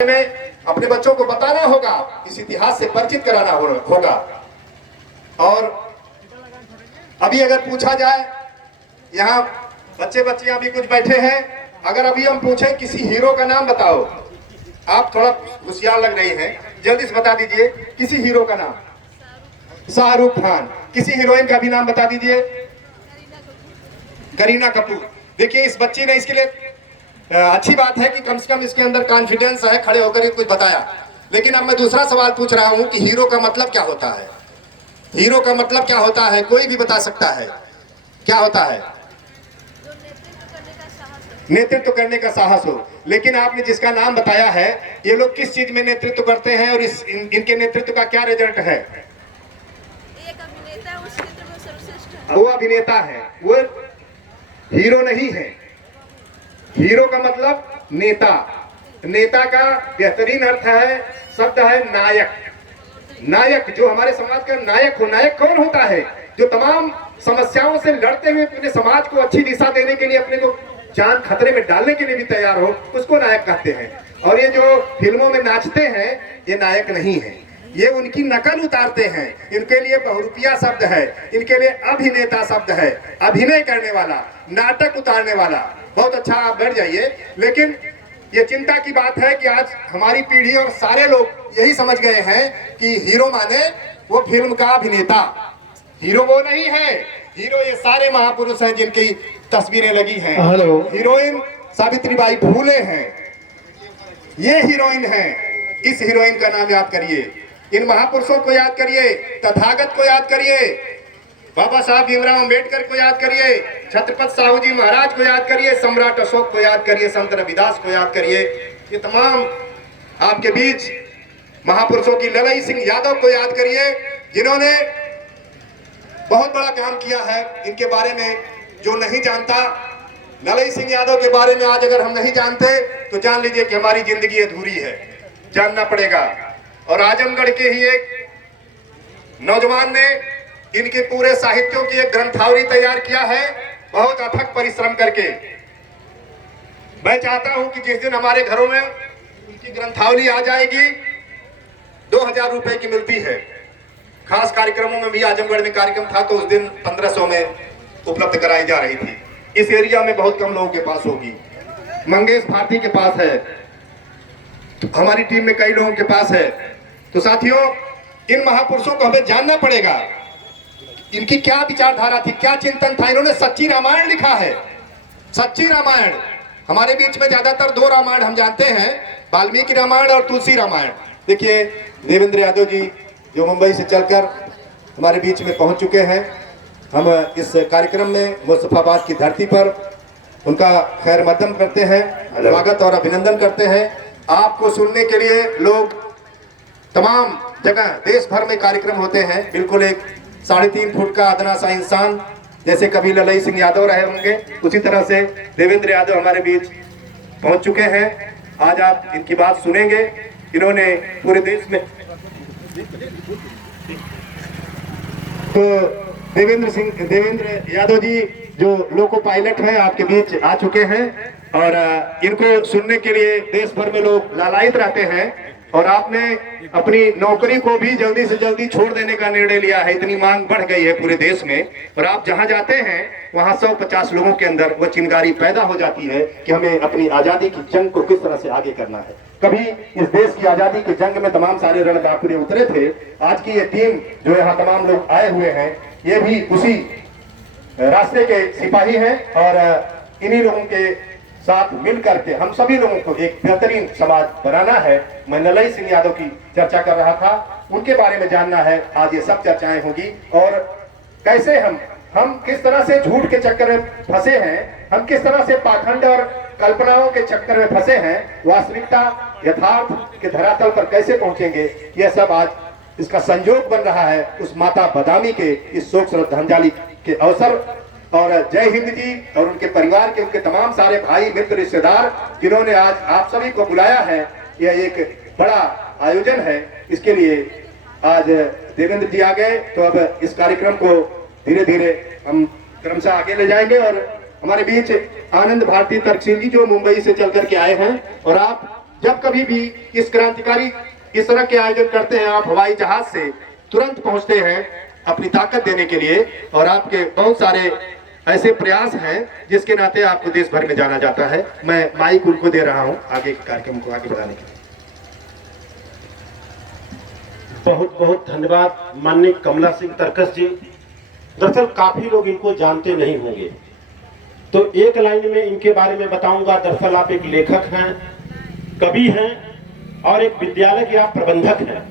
में अपने बच्चों को बताना होगा, इस इतिहास से परिचित कराना होगा। और अभी अगर पूछा जाए, यहाँ बच्चे बच्चियां भी कुछ बैठे हैं, अगर अभी हम पूछें किसी हीरो का नाम बताओ, आप थोड़ा होशियार लग रही हैं, जल्दी से बता दीजिए किसी हीरो का नाम। शाहरुख खान। किसी हीरोइन का भी नाम बता दीजिए। करीना कपूर। देखिए इस बच्ची ने, इसके लिए अच्छी बात है कि कम से कम इसके अंदर कॉन्फिडेंस है, खड़े होकर ये कुछ बताया। लेकिन अब मैं दूसरा सवाल पूछ रहा हूं कि हीरो का मतलब क्या होता है? हीरो का मतलब क्या होता है? कोई भी बता सकता है क्या होता है? नेतृत्व करने का साहस हो। लेकिन आपने जिसका नाम बताया है, ये लोग किस चीज में नेतृत्व करते हैं और इनके नेतृत्व का क्या रिजल्ट है? एक अभिनेता उस क्षेत्र में सर्वश्रेष्ठ है। वो अभिनेता है, वो हीरो नहीं है। हीरो का मतलब नेता। नेता का बेहतरीन अर्थ है, शब्द है नायक। नायक, जो हमारे समाज का नायक हो। नायक कौन होता है? जो तमाम समस्याओं से लड़ते हुए अपने समाज को अच्छी दिशा देने के लिए, अपने को जान खतरे में डालने के लिए भी तैयार हो, उसको नायक कहते हैं। और ये जो फिल्मों में नाचते हैं, ये नायक नहीं है, ये उनकी नकल उतारते हैं। इनके लिए बहुरूपिया शब्द है, इनके लिए अभिनेता शब्द है। अभिनय करने वाला, नाटक उतारने वाला। बहुत अच्छा, आप बैठ जाइए। लेकिन ये चिंता की बात है कि आज हमारी पीढ़ी और सारे लोग यही समझ गए हैं कि हीरो माने वो फिल्म का अभिनेता। हीरो वो नहीं है। हीरो ये सारे महापुरुष हैं जिनकी तस्वीरें लगी हैं। हीरोइन सावित्रीबाई फूले हैं, ये हीरोइन है। इस हीरोइन का नाम याद करिए, इन महापुरुषों को याद करिए, तथागत को याद करिए, बाबा साहब भीमराव अम्बेडकर को याद करिए, छत्रपति साहू जी महाराज को याद करिए, सम्राट अशोक को याद करिए, संत रविदास को याद करिए। ये तमाम आपके बीच महापुरुषों की, ललई सिंह यादव को याद करिए, जिन्होंने बहुत बड़ा काम किया है। इनके बारे में जो नहीं जानता, ललई सिंह यादव के बारे में आज अगर हम नहीं जानते तो जान लीजिए कि हमारी जिंदगी अधूरी है, जानना पड़ेगा। और आजमगढ़ के ही एक नौजवान ने इनके पूरे साहित्यों की एक ग्रंथावली तैयार किया है, बहुत अथक परिश्रम करके। मैं चाहता हूं कि जिस दिन हमारे घरों में उनकी ग्रंथावली आ जाएगी, 2000 रुपए की मिलती है। खास कार्यक्रमों में भी, आजमगढ़ में कार्यक्रम था तो उस दिन 1500 में उपलब्ध कराई जा रही थी। इस एरिया में बहुत कम लोगों के पास होगी। मंगेश भारती के पास है, हमारी टीम में कई लोगों के पास है। तो साथियों, इन महापुरुषों को हमें जानना पड़ेगा, इनकी क्या विचारधारा थी, क्या चिंतन था। इन्होंने सच्ची रामायण लिखा है, सच्ची रामायण। हमारे बीच में ज्यादातर 2 रामायण हम जानते हैं, वाल्मीकि रामायण और तुलसी रामायण। देखिए देवेंद्र यादव जी जो मुंबई से चलकर हमारे बीच में पहुंच चुके हैं। हम इस कार्यक्रम में मुस्तफाबाद की धरती पर उनका खैर मकदम करते हैं, स्वागत और अभिनंदन करते हैं। आपको सुनने के लिए लोग तमाम जगह, देश भर में कार्यक्रम होते हैं। बिल्कुल एक 3.5 फुट का अदना सा इंसान, जैसे कभी ललई सिंह यादव रहे होंगे, उसी तरह से देवेंद्र यादव हमारे बीच पहुंच चुके हैं। आज आप इनकी बात सुनेंगे। इन्होंने पूरे देश में, तो देवेंद्र यादव जी जो लोको पायलट हैं, आपके बीच आ चुके हैं। और इनको सुनने के लिए देश भर में लोग लालायित रहते हैं। और आपने अपनी नौकरी को भी जल्दी से जल्दी छोड़ देने का निर्णय लिया है, इतनी मांग बढ़ गई है पूरे देश में। और आप जहां जाते हैं वहां 150 लोगों के अंदर वो चिंगारी पैदा हो जाती है कि हमें अपनी आजादी की जंग को किस तरह से आगे करना है। कभी इस देश की आजादी की जंग में तमाम सारे रणबांकुरे उतरे थे। आज की ये टीम जो यहाँ तमाम लोग आए हुए हैं, ये भी उसी रास्ते के सिपाही हैं। और इन्हीं लोगों के साथ मिलकर के हम सभी लोगों को एक बेहतरीन समाज बनाना है। मैं ललई सिंह यादव की चर्चा कर रहा था, उनके बारे में जानना है। आज ये सब चर्चाएं होगी। और कैसे हम किस तरह से झूठ के चक्कर में फंसे हैं, हम किस तरह से पाखंड और कल्पनाओं के चक्कर में फंसे हैं, वास्तविकता यथार्थ के धरातल पर कैसे पहुंचेंगे, यह सब आज इसका संयोग बन रहा है उस माता बदामी के इस शोक श्रद्धांजलि के अवसर। और जय हिंद जी और उनके परिवार के, उनके तमाम सारे भाई मित्र रिश्तेदार जिन्होंने आज आप सभी को बुलाया है, यह एक बड़ा आयोजन है। इसके लिए आज देवेंद्र जी आ गए, तो अब इस कार्यक्रम को धीरे धीरे हम क्रमशः आगे ले जाएंगे। और हमारे बीच आनंद भारती तर्कशील जी जो मुंबई से चल करके आए हैं, और आप जब कभी भी इस क्रांतिकारी इस तरह के आयोजन करते हैं, आप हवाई जहाज से तुरंत पहुंचते हैं अपनी ताकत देने के लिए, और आपके बहुत सारे ऐसे प्रयास हैं जिसके नाते आपको देश भर में जाना जाता है। मैं माइक उनको दे रहा हूं आगे के कार्यक्रम को आगे बढ़ाने के लिए। बहुत बहुत धन्यवाद माननीय कमला सिंह तरकस जी। दरअसल काफी लोग इनको जानते नहीं होंगे, तो एक लाइन में इनके बारे में बताऊंगा। दरअसल आप एक लेखक हैं, कवि हैं और एक विद्यालय के आप प्रबंधक हैं।